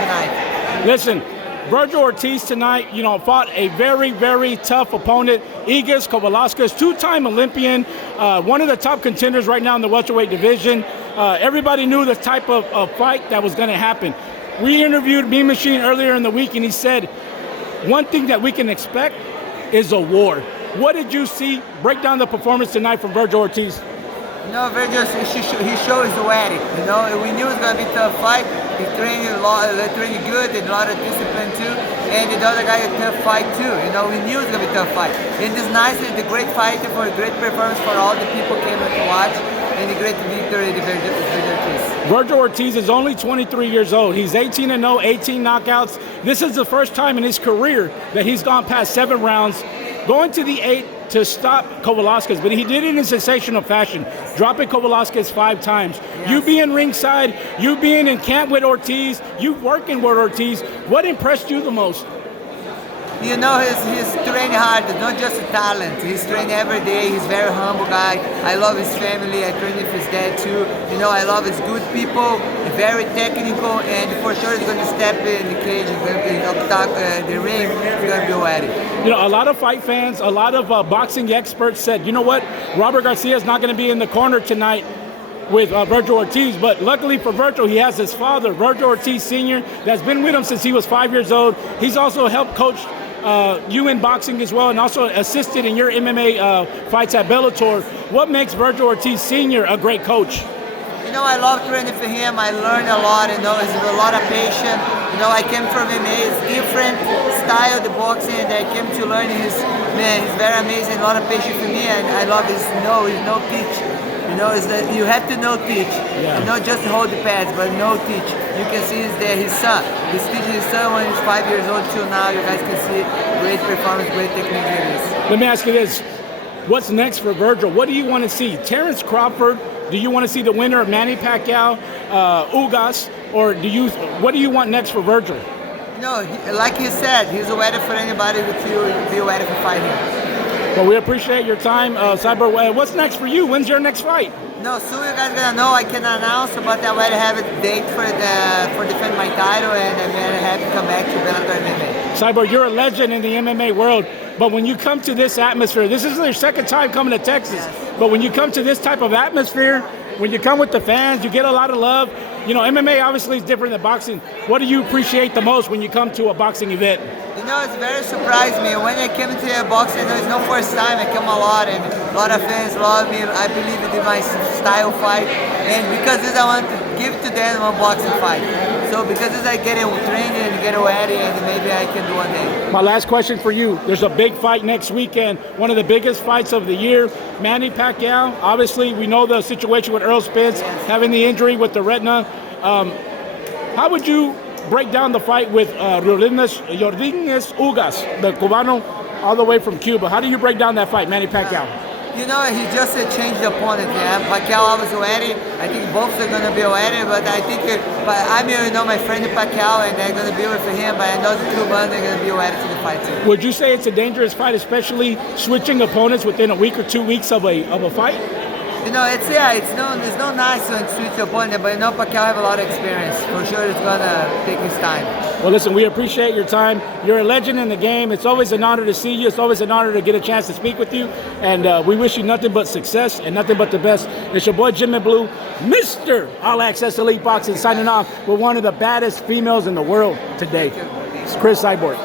tonight. Listen, Vergil Ortiz tonight, fought a very, very tough opponent. Egis Kavaliauskas, two-time Olympian, one of the top contenders right now in the welterweight division. Everybody knew the type of fight that was going to happen. We interviewed Mean Machine earlier in the week, and he said, one thing that we can expect is a war. What did you see? Break down the performance tonight from Vergil Ortiz. Vergil, he showed his ready. We knew it was going to be a tough fight. He trained a lot, trained good, and a lot of discipline too. And the other guy a tough fight too. We knew it was going to be a tough fight. And it's nice, it's a great fight for a great performance for all the people came to watch, and a great victory to Vergil Ortiz. Vergil Ortiz is only 23 years old. He's 18-0, 18 knockouts. This is the first time in his career that he's gone past 7 rounds, going to the 8th to stop Kavaliauskas, but he did it in sensational fashion, dropping Kavaliauskas 5 times. Yes. You being ringside, you being in camp with Ortiz, you working with Ortiz, what impressed you the most? He's training hard, not just a talent. He's training every day. He's a very humble guy. I love his family. I train with his dad too. I love his good people, very technical, and for sure he's going to step in the cage, he's going to be the ring, he's going to be ready. A lot of fight fans, a lot of boxing experts said, you know what, Robert Garcia is not going to be in the corner tonight with Vergil Ortiz, but luckily for Virgil, he has his father, Vergil Ortiz Sr, that's been with him since he was 5 years old. He's also helped coach you in boxing as well, and also assisted in your MMA fights at Bellator. What makes Vergil Ortiz Sr. a great coach? I love training for him. I learned a lot, he's a lot of patience. I came from MMA, it's different style of the boxing, and I came to learn he's very amazing, a lot of patience for me, and I love his no teach. Is that you have to no teach. Yeah. Not just hold the pads, but no teach. You can see his son. He's teaching his son when he's 5 years old till now. You guys can see great performance, great technique in this. Let me ask you this. What's next for Virgil? What do you want to see? Terrence Crawford? Do you want to see the winner of Manny Pacquiao, Ugas? Or what do you want next for Virgil? Like he said, he's ready for anybody to be ready to fight him. Well, we appreciate your time, Cyborg. What's next for you? When's your next fight? No, soon you guys gonna know. I can announce, but I already have a date for defending my title, and I'm gonna have to come back to Bellator MMA. Cyborg, you're a legend in the MMA world, but when you come to this atmosphere, this is your second time coming to Texas, yes. But when you come to this type of atmosphere, when you come with the fans, you get a lot of love. MMA obviously is different than boxing. What do you appreciate the most when you come to a boxing event? It's very surprised me. When I came to boxing, it's no first time. I come a lot, and a lot of fans love me. I believe in my style fight, and because of this, I want to give to them one boxing fight. So because of this, I get trained and get ready, and maybe I can do one day. My last question for you. There's a big fight next weekend, one of the biggest fights of the year. Manny Pacquiao, obviously we know the situation with Errol Spence, having the injury with the retina. How would you break down the fight with Yordenis Ugas, the Cubano, all the way from Cuba? How do you break down that fight, Manny Pacquiao? He just changed the opponent. Yeah, Pacquiao was ready. I think both are going to be ready, but I think I'm my friend Pacquiao, and they're going to be with him. But I know the Cuban, they're going to be ready to the fight too. Would you say it's a dangerous fight, especially switching opponents within a week or 2 weeks of a fight? It's no nice to switch the opponent, but Pacquiao have a lot of experience. For sure, it's gonna take his time. Well, listen, we appreciate your time. You're a legend in the game. It's always an honor to see you. It's always an honor to get a chance to speak with you. And we wish you nothing but success and nothing but the best. It's your boy Jim in Blue, Mr. All Access Elite Boxing, signing off with one of the baddest females in the world today. It's Cris Cyborg.